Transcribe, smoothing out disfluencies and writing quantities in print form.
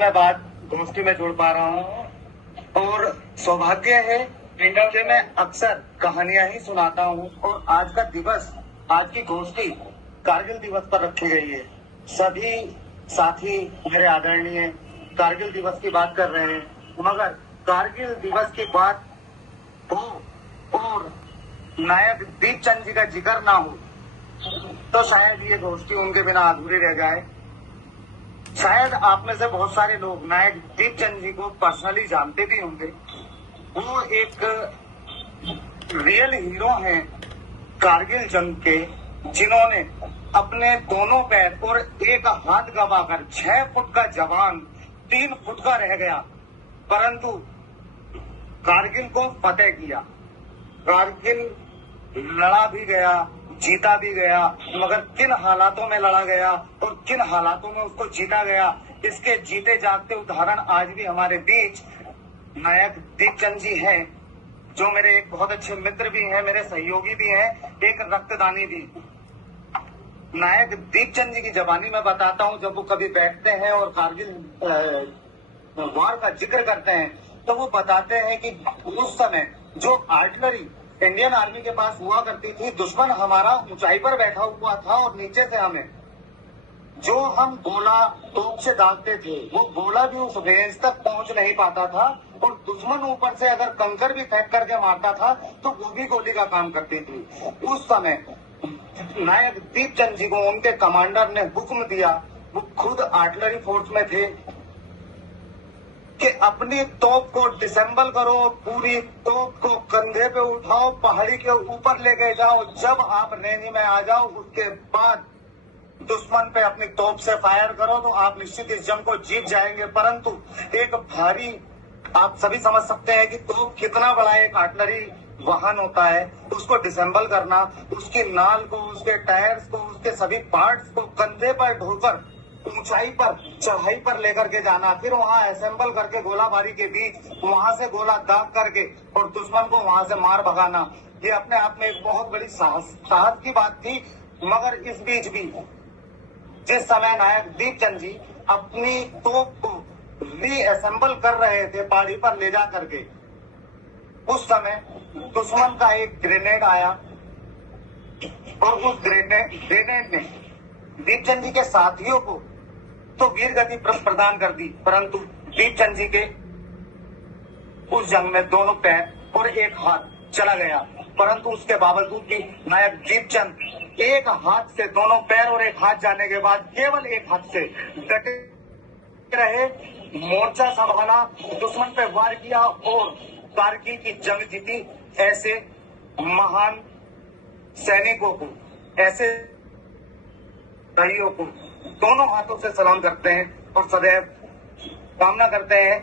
समय बाद गोष्ठी में जुड़ पा रहा हूँ और सौभाग्य है कि मैं अक्सर कहानियां ही सुनाता हूँ और आज का दिवस, आज की गोष्ठी कारगिल दिवस पर रखी गई है। सभी साथी मेरे आदरणीय कारगिल दिवस की बात कर रहे हैं, मगर कारगिल दिवस की बात हो और नायक दीपचंद जी का जिक्र ना हो तो शायद ये गोष्ठी उनके बिना अधूरी रह जाए। शायद आप में से बहुत सारे लोग नायक दीपचंद जी को पर्सनली जानते भी होंगे। वो एक रियल हीरो हैं कारगिल जंग के, जिन्होंने अपने दोनों पैर और एक हाथ गवाकर 6 फुट का जवान 3 फुट का रह गया, परंतु कारगिल को फतेह किया। कारगिल लड़ा भी गया, जीता भी गया, मगर किन हालातों में लड़ा गया और किन हालातों में उसको जीता गया, इसके जीते जागते उदाहरण आज भी हमारे बीच नायक दीपचंद जी हैं, जो मेरे एक बहुत अच्छे मित्र भी हैं, मेरे सहयोगी भी हैं, एक रक्तदानी भी। नायक दीपचंद जी की जबानी में बताता हूँ, जब वो कभी बैठते हैं और कारगिल वार का जिक्र करते हैं तो वो बताते हैं कि उस समय जो आर्टिलरी इंडियन आर्मी के पास हुआ करती थी, दुश्मन हमारा ऊंचाई पर बैठा हुआ था और नीचे से हमें जो हम गोला तोप से दागते थे, वो गोला भी उस रेंज तक पहुंच नहीं पाता था और दुश्मन ऊपर से अगर कंकर भी फेंक करके मारता था तो वो भी गोली का काम करती थी। उस समय नायक दीपचंद जी को उनके कमांडर ने हुक्म दिया, वो खुद आर्टिलरी फोर्स में थे, कि अपनी तोप को डिसेंबल करो, पूरी तोप को कंधे पे उठाओ, पहाड़ी के ऊपर लेके जाओ, जब आप रेंज में आ जाओ उसके बाद दुश्मन पे अपनी तोप से फायर करो तो आप निश्चित इस जंग को जीत जाएंगे। परंतु एक भारी, आप सभी समझ सकते हैं कि तोप कितना बड़ा एक आर्टिलरी वाहन होता है, उसको डिसेंबल करना, उसकी नाल को, उसके टायर्स को, उसके सभी पार्ट्स को कंधे पर ढोकर ऊंचाई पर, चढ़ाई पर लेकर के जाना, फिर वहां असेंबल करके गोलाबारी के बीच वहां से गोला दाग करके और दुश्मन को वहां से मार भगाना, ये अपने आप में एक बहुत बड़ी साहस की बात थी। मगर इस बीच भी जिस समय नायक दीपचंद जी अपनी तोप को रीअसेंबल कर रहे थे पहाड़ी पर ले जा करके, उस समय दुश्मन का एक ग्रेनेड आया और उस ग्रेनेड ने दीपचंद जी के साथियों को तो वीर गति प्रदान कर दी, परंतु दीपचंद जी के उस जंग में दोनों पैर और एक हाथ चला गया। परंतु उसके बावजूद भी नायक दीपचंद एक हाथ से, दोनों पैर और एक हाथ जाने के बाद केवल एक हाथ से डटे रहे, मोर्चा संभाला, दुश्मन पे वार किया और कारगिल की जंग जीती। ऐसे महान सैनिकों को, ऐसे भाइयों को दोनों हाथों से सलाम करते हैं और सदैव कामना करते हैं